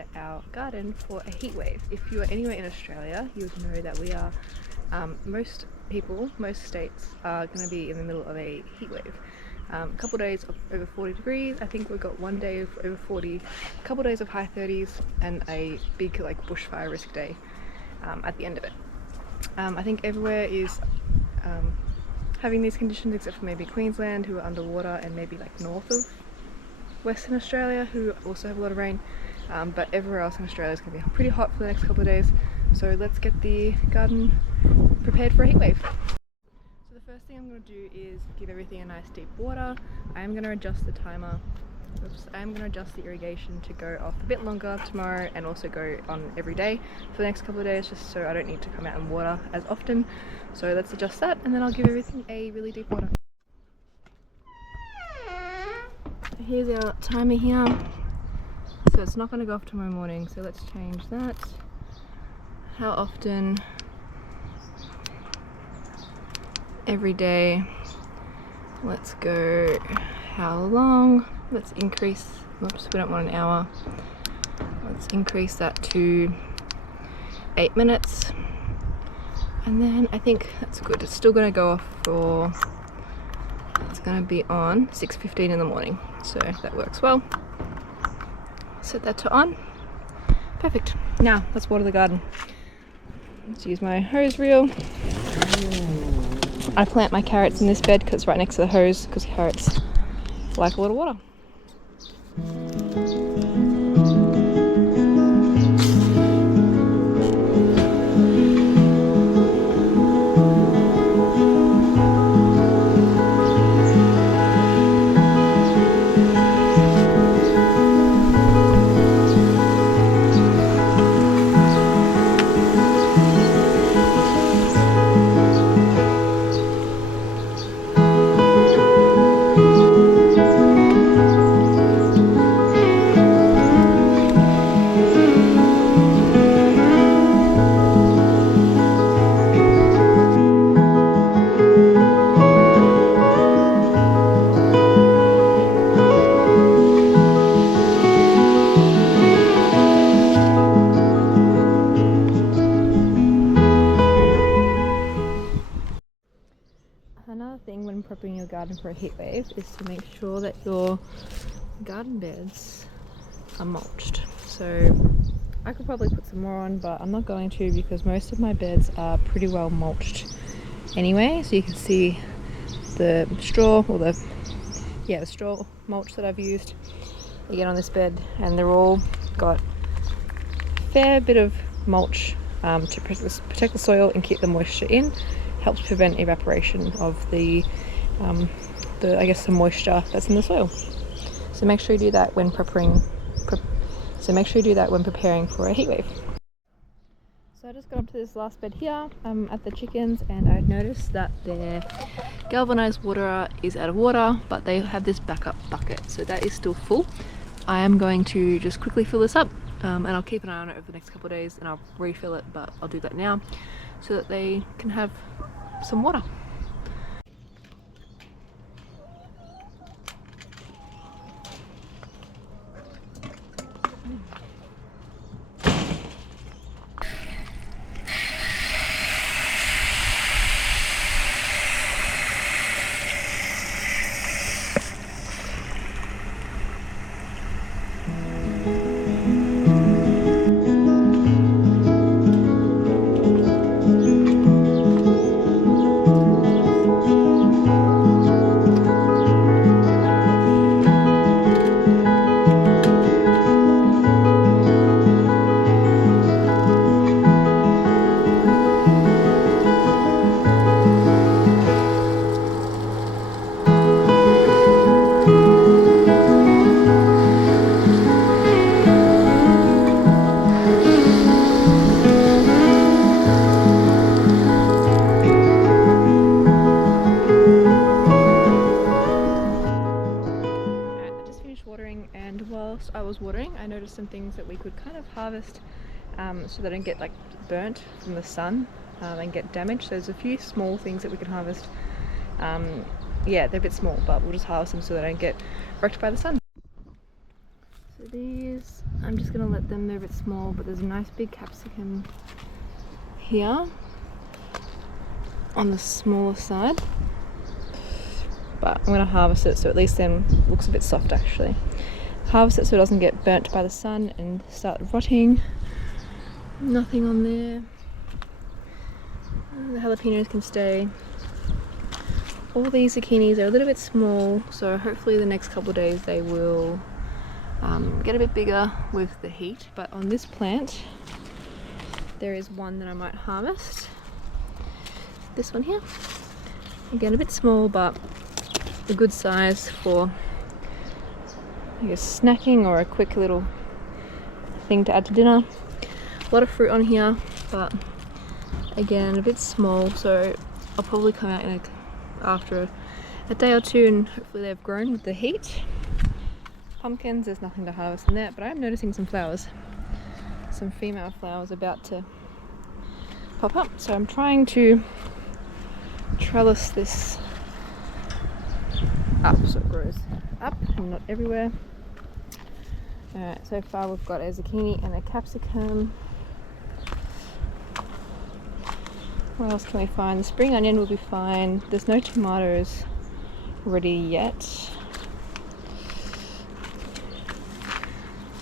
prepare our garden for a heat wave. If you are anywhere in Australia, you would know that we are, most states are going to be in the middle of a heat wave. A couple days of over 40 degrees. I think we've got one day of over 40, a couple days of high 30s, and a big like bushfire risk day at the end of it. I think everywhere is having these conditions except for maybe Queensland, who are underwater, and maybe like north of Western Australia, who also have a lot of rain. But everywhere else in Australia is going to be pretty hot for the next couple of days. So let's get the garden prepared for a heat wave. So the first thing I'm going to do is give everything a nice deep water. I am going to adjust the timer. I am going to adjust the irrigation to go off a bit longer tomorrow, and also go on every day for the next couple of days, just so I don't need to come out and water as often. So let's adjust that, and then I'll give everything a really deep water. Here's our timer here. So it's not going to go off tomorrow morning, so let's change that. How often? Every day. Let's go how long? Let's increase, oops, we don't want an hour. Let's increase that to 8 minutes. And then I think that's good. It's still going to go off for, it's going to be on 6:15 in the morning. So that works well. Set that to on. Perfect. Now let's water the garden. Let's use my hose reel. I plant my carrots in this bed because it's right next to the hose, because carrots like a lot of water. Another thing when prepping your garden for a heat wave is to make sure that your garden beds are mulched. So I could probably put some more on, but I'm not going to, because most of my beds are pretty well mulched anyway. So you can see the straw, or the straw mulch that I've used again on this bed, and they're all got a fair bit of mulch to protect the soil and keep the moisture in. Helps prevent evaporation of the the moisture that's in the soil. So make sure you do that when preparing for a heat wave. So I just got up to this last bed here at the chickens, and I noticed that their galvanized water is out of water, but they have this backup bucket, so that is still full. I am going to just quickly fill this up, and I'll keep an eye on it over the next couple of days, and I'll refill it, but I'll do that now so that they can have some water. And whilst I was watering, I noticed some things that we could kind of harvest so they don't get like burnt from the sun and get damaged. So there's a few small things that we can harvest. Yeah, they're a bit small, but we'll just harvest them so they don't get wrecked by the sun. So these those, I'm just going to let them, they're a bit small, but there's a nice big capsicum here on the smaller side. But I'm going to harvest it so at least then it looks a bit soft actually. Harvest it so it doesn't get burnt by the sun and start rotting. Nothing on there. The jalapenos can stay. All these zucchinis are a little bit small, so hopefully the next couple of days they will get a bit bigger with the heat. But on this plant there is one that I might harvest. This one here. Again, a bit small, but a good size for, I guess, snacking or a quick little thing to add to dinner. A lot of fruit on here, but again, a bit small, so I'll probably come out in after a day or two and hopefully they've grown with the heat. Pumpkins, there's nothing to harvest in that, but I'm noticing some flowers. Some female flowers about to pop up, so I'm trying to trellis this up so it grows up and not everywhere. Alright, so far we've got a zucchini and a capsicum. What else can we find? The spring onion will be fine. There's no tomatoes ready yet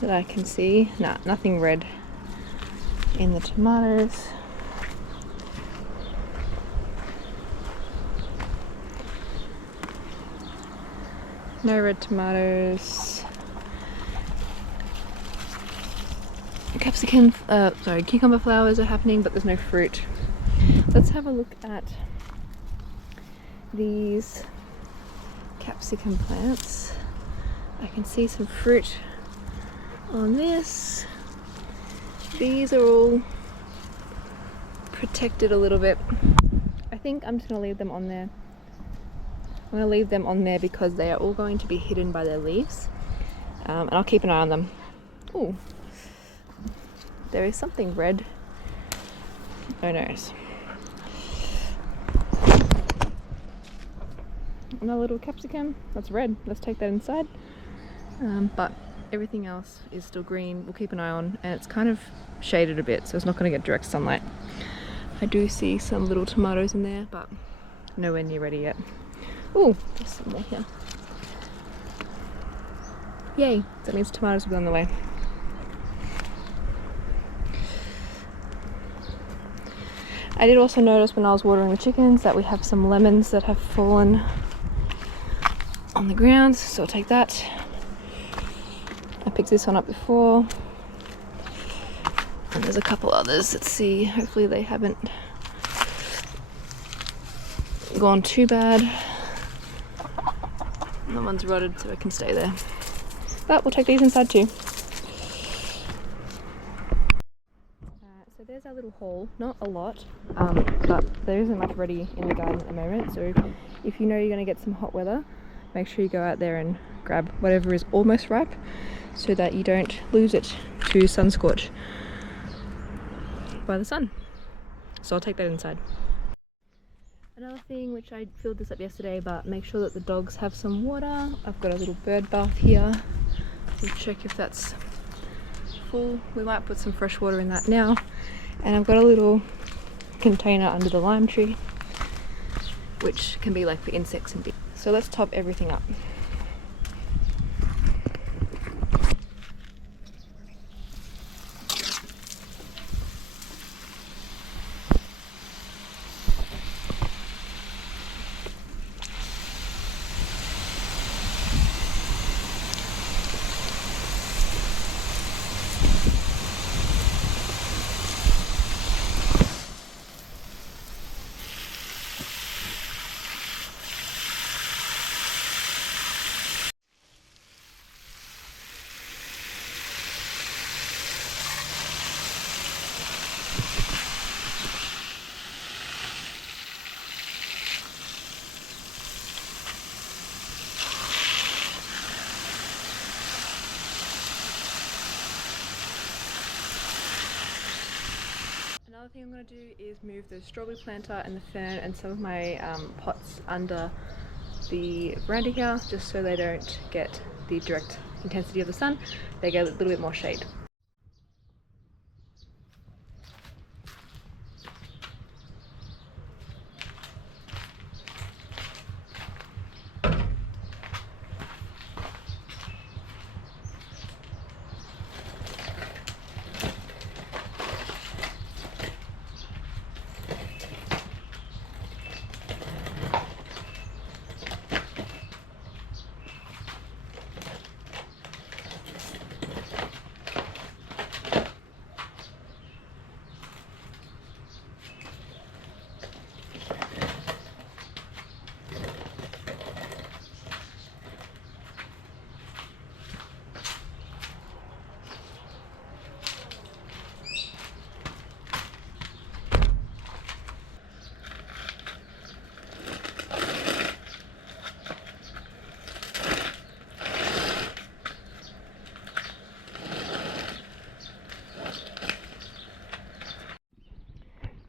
that I can see. Nah, nothing red in the tomatoes. No red tomatoes. Cucumber flowers are happening, but there's no fruit. Let's have a look at these capsicum plants. I can see some fruit on this. These are all protected a little bit. I think I'm just going to leave them on there. I'm going to leave them on there because they are all going to be hidden by their leaves. And I'll keep an eye on them. Ooh. There is something red. Oh no. Another little capsicum. That's red. Let's take that inside. But everything else is still green. We'll keep an eye on. And it's kind of shaded a bit, so it's not going to get direct sunlight. I do see some little tomatoes in there, but nowhere near ready yet. Oh, there's some more here. Yay, that means tomatoes will be on the way. I did also notice when I was watering the chickens that we have some lemons that have fallen on the ground, so I'll take that. I picked this one up before. And there's a couple others. Let's see, hopefully they haven't gone too bad. And the one's rotted so it can stay there. But we'll take these inside too. So there's our little haul. Not a lot, but there isn't much ready in the garden at the moment. So if you know you're going to get some hot weather, make sure you go out there and grab whatever is almost ripe so that you don't lose it to sun scorch by the sun. So I'll take that inside. Another thing, which I filled this up yesterday, but make sure that the dogs have some water. I've got a little bird bath here. We'll check if that's full. We might put some fresh water in that now. And I've got a little container under the lime tree, which can be like for insects and bees. So let's top everything up. Another thing I'm going to do is move the strawberry planter and the fern and some of my pots under the veranda here, just so they don't get the direct intensity of the sun, they get a little bit more shade.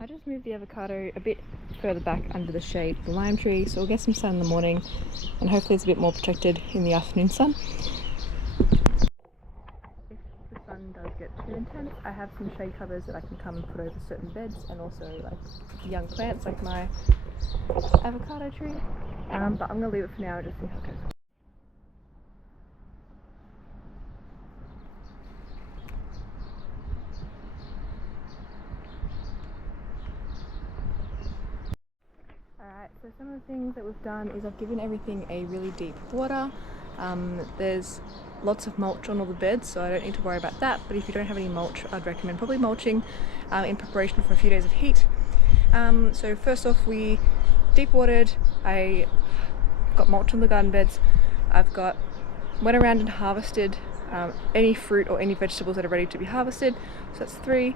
I just moved the avocado a bit further back under the shade of the lime tree, so we'll get some sun in the morning and hopefully it's a bit more protected in the afternoon sun. If the sun does get too intense, I have some shade covers that I can come and put over certain beds, and also like young plants like my avocado tree, but I'm going to leave it for now and just see how it goes. Alright, so some of the things that we've done is I've given everything a really deep water. There's lots of mulch on all the beds, so I don't need to worry about that, but if you don't have any mulch, I'd recommend probably mulching in preparation for a few days of heat. So first off, we deep watered, I got mulch on the garden beds, went around and harvested any fruit or any vegetables that are ready to be harvested, so that's 3.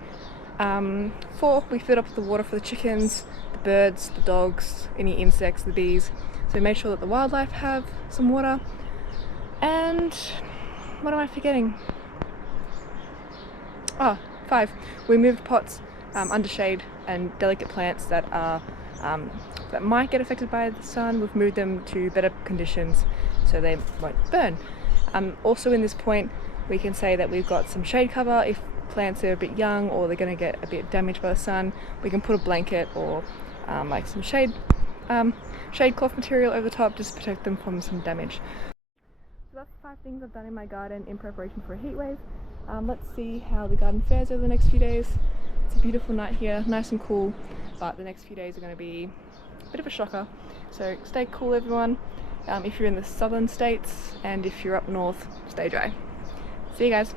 4, we filled up the water for the chickens, the birds, the dogs, any insects, the bees. So we made sure that the wildlife have some water. And what am I forgetting? 5, we moved pots under shade and delicate plants that are that might get affected by the sun. We've moved them to better conditions so they won't burn. Also in this point, we can say that we've got some shade cover. If plants are a bit young or they're going to get a bit damaged by the sun, we can put a blanket or like some shade cloth material over the top just to protect them from some damage. So that's 5 things I've done in my garden in preparation for a heat wave. Let's see how the garden fares over the next few days. It's a beautiful night here, nice and cool, but the next few days are going to be a bit of a shocker. So stay cool everyone, if you're in the southern states, and if you're up north, stay dry. See you guys.